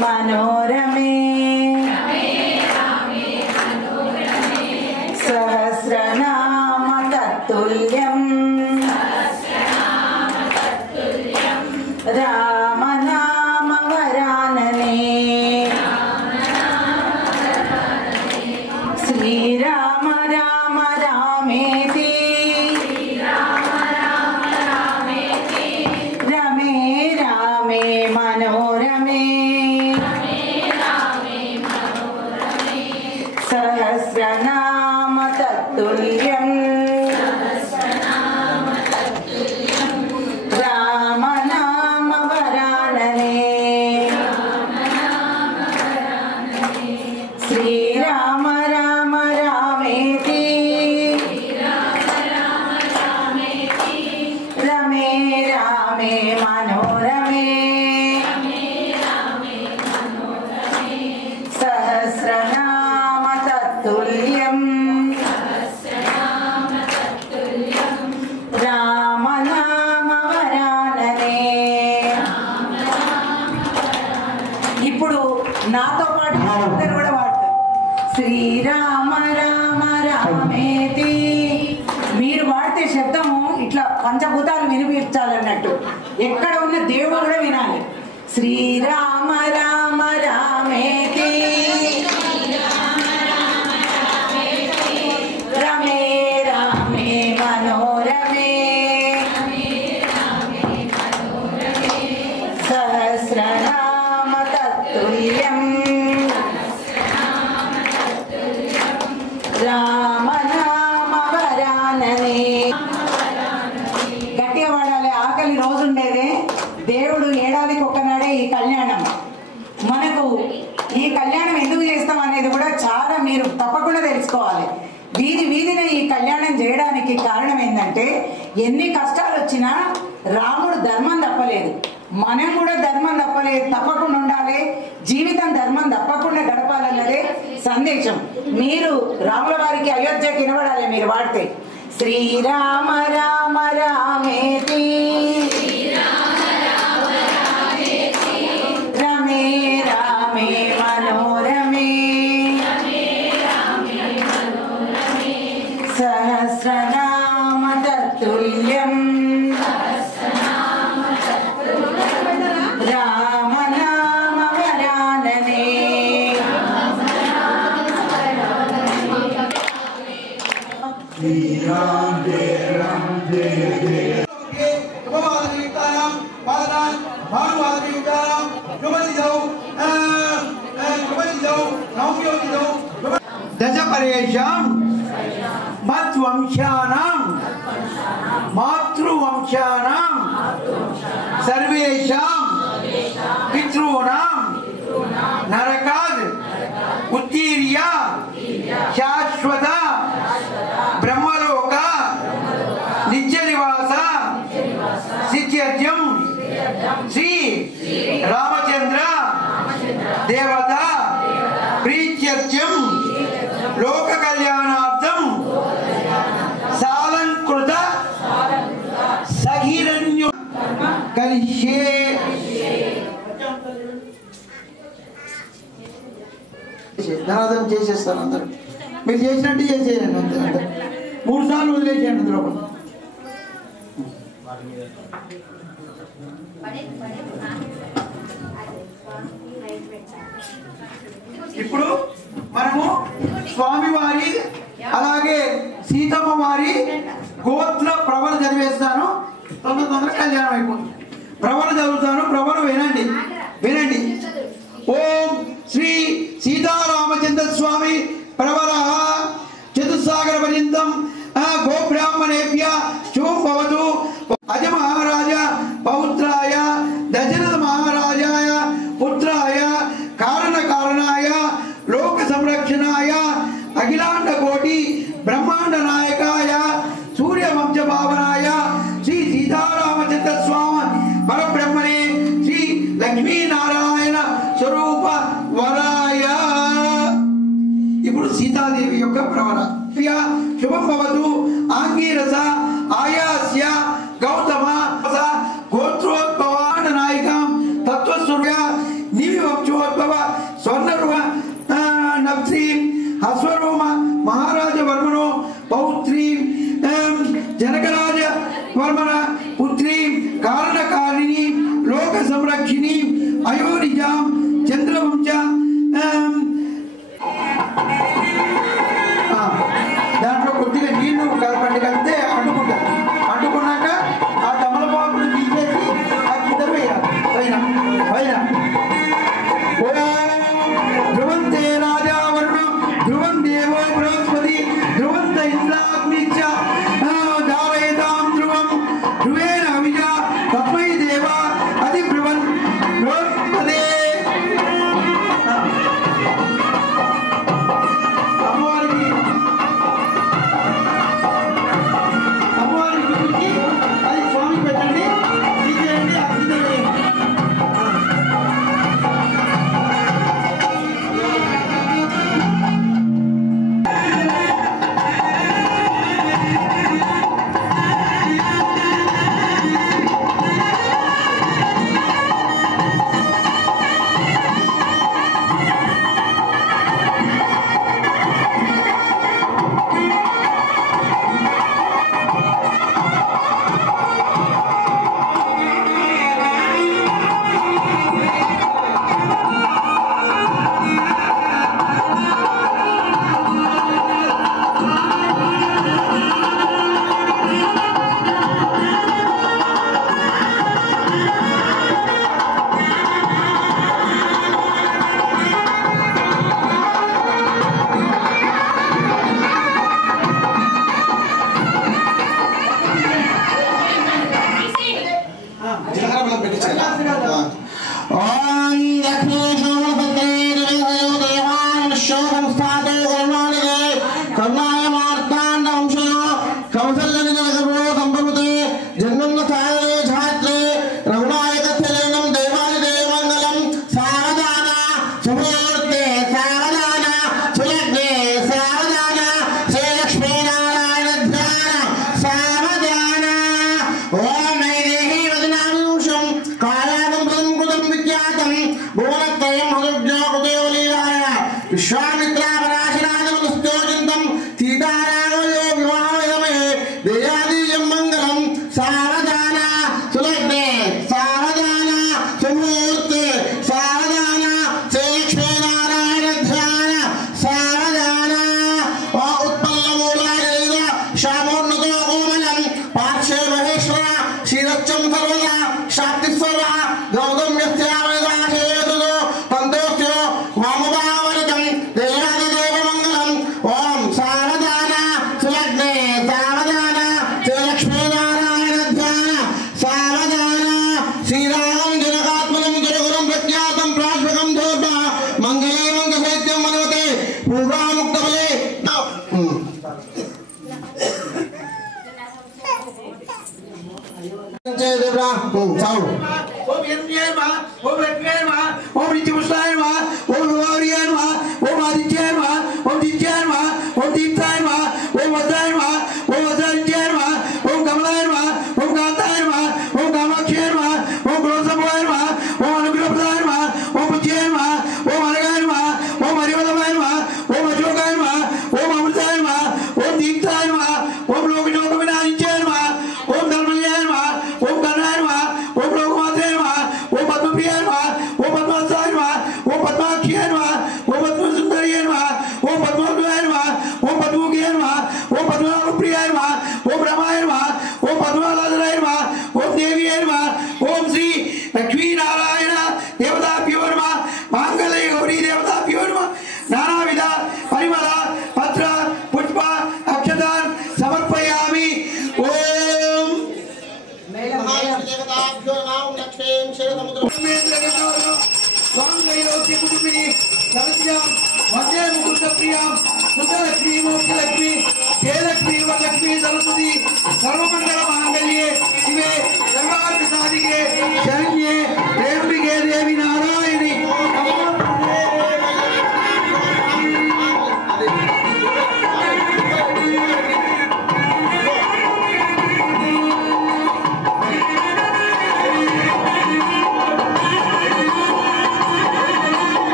मनोरमे सहस्रनाम तत्तुल्यम् राम नाम वरानने श्रीराम राम रामेति रमे रामे मनोरमे सहस्रनाम तत्तुल्यम् राम नाम वरानने श्रीराम राम रामेति रमे रामे मनोरमे सहस्रनाम तत्तुल्यम् राम नाम वरानने ఇప్పుడు నాతో పాటు అందరూ కూడా వాడతారు శ్రీరామ రామ రామేతి మీరు వాడితే శబ్దము ఇట్లా పంచభూతాలు వినిపించాలన్నట్టు ఎక్కడ ఉన్న దేవుడు కూడా వినాలి శ్రీరామ రామ రామేతి రమే రామే మనోరమే सहस्रनाम तत्तुल्यम् राम नाम वरानने గట్టిగా వాడాలి ఆకలి రోజు ఉండేదే దేవుడు ఏడాదికి ఒక్కనాడే ఈ కళ్యాణం మనకు ఈ కళ్యాణం ఎందుకు చేస్తాం అనేది కూడా చాలా మీరు తప్పకుండా తెలుసుకోవాలి వీధి వీధిన ఈ కళ్యాణం చేయడానికి కారణం ఏంటంటే ఎన్ని కష్టాలు వచ్చినా రాముడు ధర్మం తప్పలేదు మనం కూడా ధర్మం తప్పలేదు తప్పకుండా ఉండాలి జీవితం ధర్మం తప్పకుండా గడపాలన్నదే సందేశం మీరు రాముల వారికి అయోధ్యకి వినబడాలి మీరు వాడితే శ్రీరామ రామ రామేతి రమే రామే మనోరమే सहस्रनाम तत्तुल्यम् राम नाम वरानने दश परेशान मत्वंशानां मातृवंशानां सर्वेषां पितॄणां नरकात् उत्तीर्य शाश्वत ब्रह्मलोक नित्यनिवास सिद्ध्यर्थं श्री रामचंद्र देवता प्रीत्यर्थं लोक कल्याणार्थं सालंकृत सहिरण्य करिष्ये ధనాదం చేసేస్తాను అందరూ మీరు చేసినట్టు చేసేయండి అందరూ 3 సార్లు వదిలేసేయండి అందులో ఇప్పుడు మనము స్వామివారి అలాగే సీతమ్మ వారి గోత్ర ప్రవర చదివేస్తాను తొందర కళ్యాణం అయిపోతుంది ప్రవర చదువుతాను ప్రవర వినండి వినండి ఓం శ్రీ సీతారామచంద్ర స్వామి ప్రవర చతుస్సాగర పర్యంతం గోబ్రాహ్మణేభ్య శుభం భవతు అజ మహారాజ పౌత్రాయ దశరథ మహారాజాయ పుత్రాయ కారణ కారణాయ లోక సంరక్షణాయ అఖిలాండ కోటి బ్రహ్మాండ నాయకాయ సూర్య వంశ భావనాయ శ్రీ సీతారామచంద్ర స్వామి పరబ్రహ్మణే శ్రీ లక్ష్మీనారాయణ స్వరూప వరాయ ఇప్పుడు సీతాదేవి యొక్క ప్రవర శుభం భవతు ఆంగీరస ఆయాస్య గౌతమ గోత్రోద్భవాన నాయకం తత్వస్వరూప నివి వంశోద్భవ जनकराज वर्मण पुत्री कारणकारिणी लोक संरक्षिणी अयोनिजां चंद्रवंश దాంట్లో కొద్దిగా నీళ్లు కలపండి కలిపితే అంటుకుంటారు. అంటుకున్నాక ఆ తమలపాకులు తీసేసి ఆ కింద వేయాలి పైన పైన. ధ్రువంతే రాజా వరుణ ధ్రువం దేవో బృహస్పతి ధ్రువంత ఇంద్రాగ్నిశ్చ దారయతాం ధ్రువం ధ్రువేణ అవిజ తస్మై దేవ అతి బ్రువన్ బృహస్పతే.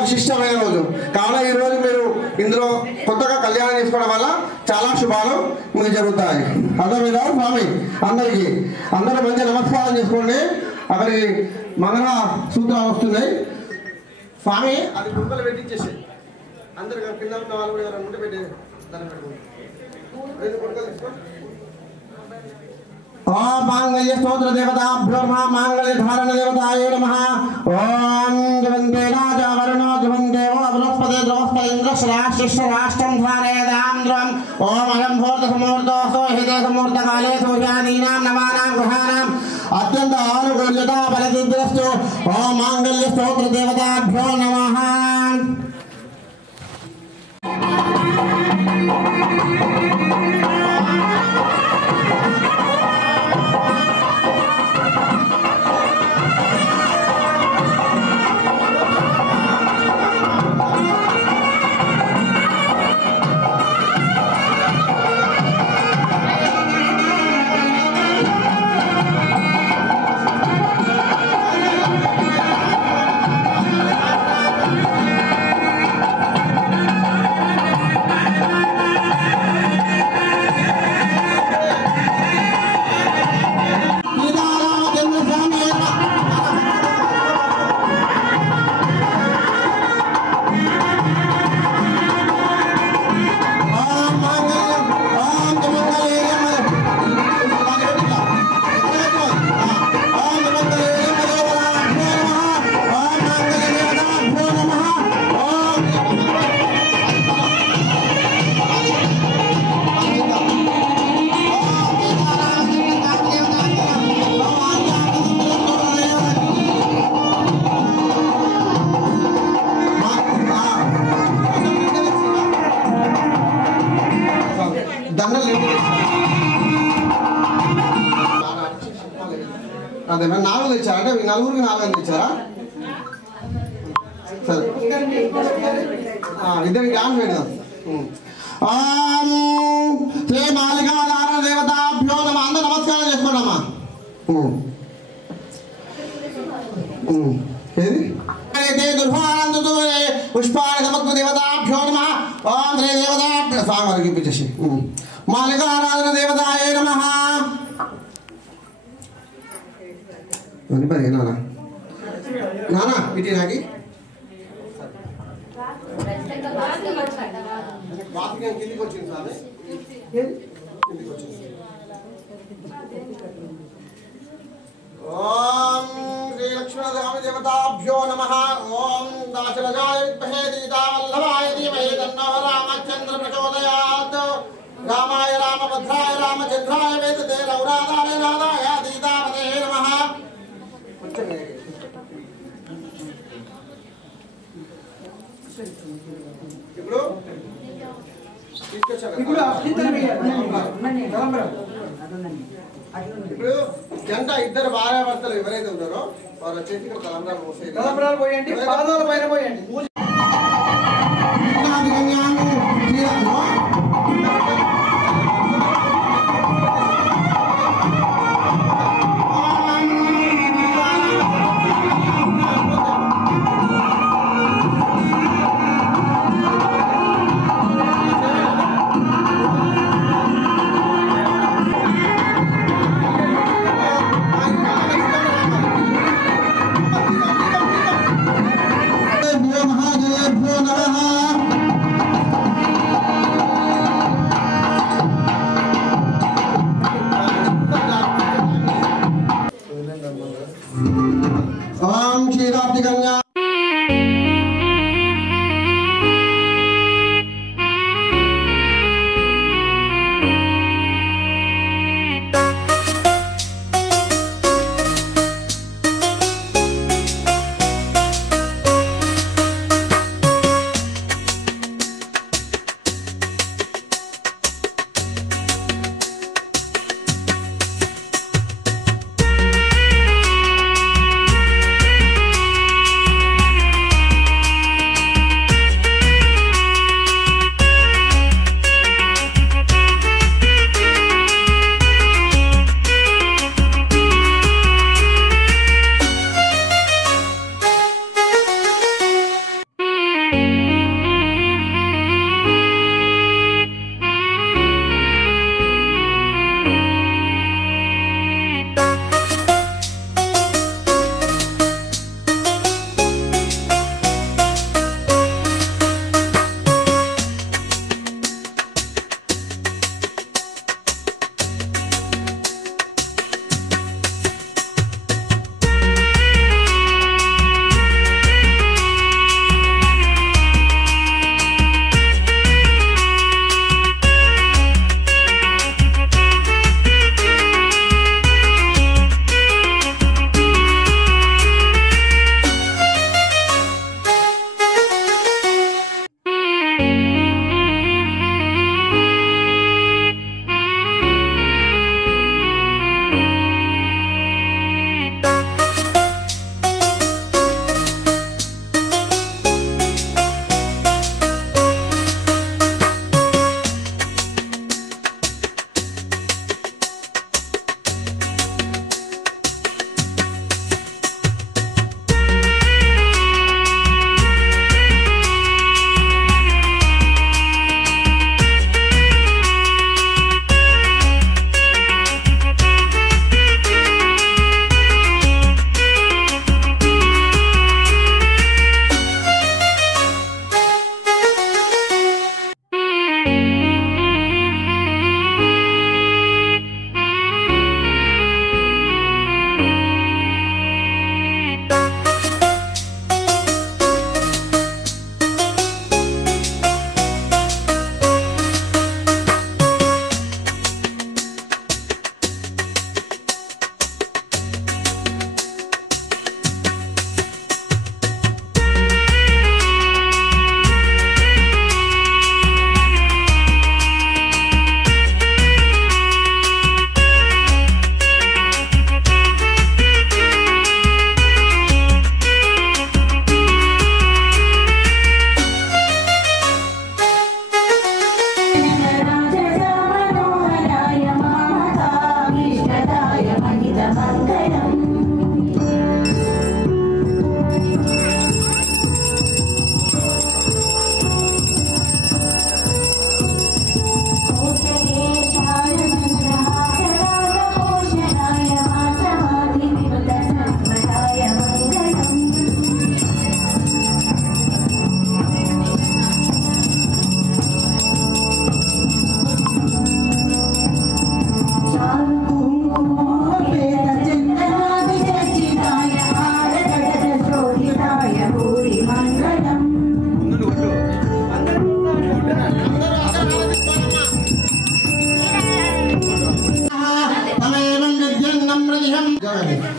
విశిష్టమైన రోజు కావున ఈ రోజు మీరు ఇందులో కొత్తగా కళ్యాణం చేసుకోవడం వల్ల చాలా శుభాలు మీకు జరుగుతాయి. అర్థమైందా స్వామి? అందరూ మంచి నమస్కారం చేసుకోండి. అక్కడికి మంగళ సూత్రాలు వస్తున్నాయి. స్వామి అది గుంపలు పెట్టించేసి అందరు కింద ఉన్న వాళ్ళు కూడా ఎవరైనా ఉంటే పెట్టి దాన్ని పెట్టుకోండి. ఓం మాంగళ్య స్తోత్ర దేవతాభ్యో నమః మాంగళ్య ధారణ దేవతాయే నమః. ఓం ధ్రువందే రాజా వరుణో ధ్రువం దేవో బృహస్పతి ద్రవస్పతింద్ర శ్రాష్టం ధారయదాం ధ్రువం. ఓం అయం ముహూర్త సమూర్తోऽस्तु హితే సమూర్త కాలే సూర్యాదీనాం నవానాం గ్రహాణాం అత్యంత ఆనుకూల్యతా ఫలసిద్ధిరస్తు. ఓం మాంగళ్య స్తోత్ర దేవతాభ్యో నమః. అదే మరి 4 తెచ్చారా? అంటే నలుగురికి 4 అని తెచ్చారా? సరే ఇద్దరికి డాన్స్ పెడదాం. శ్రీ మాలికాధారణ దేవతాభ్యో నమః. అందరూ నమస్కారం చేసుకోండమ్మా. ఏది పుష్పాన్ని సమత్వ దేవతాభ్యో నమః. ఓం శ్రీ దేవతాభ్యో స్వామి వారికి ఇప్పించేసి మాలికారాధన దేవతాయే నమః. నానా ఇటీ నాకి వాక్యం కిందికి వచ్చింది సార్. కిందికి వచ్చింది. ఓం శ్రీ లక్ష్మీనరసింహ దేవతాభ్యో నమః. ఓం దాశరథాయ విద్మహే సీతావల్లభాయ ధీమహి తన్నో రామచంద్ర ప్రచోదయాత్. రామాయ రామభద్రాయ రామచంద్రాయ వేదతే రఘునాథాయ నాథాయ సీతాపతే నమః. ఇప్పుడు ఇప్పుడు జంట ఇద్దరు భార్యాభర్తలు ఎవరైతే ఉన్నారో వారు వచ్చేసి ఇక్కడ తలంబ్రాలు పోసేది. తలంబ్రాలు పోయండి, పాదాల పైన పోయండి.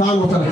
చాలు కూర్చోండి.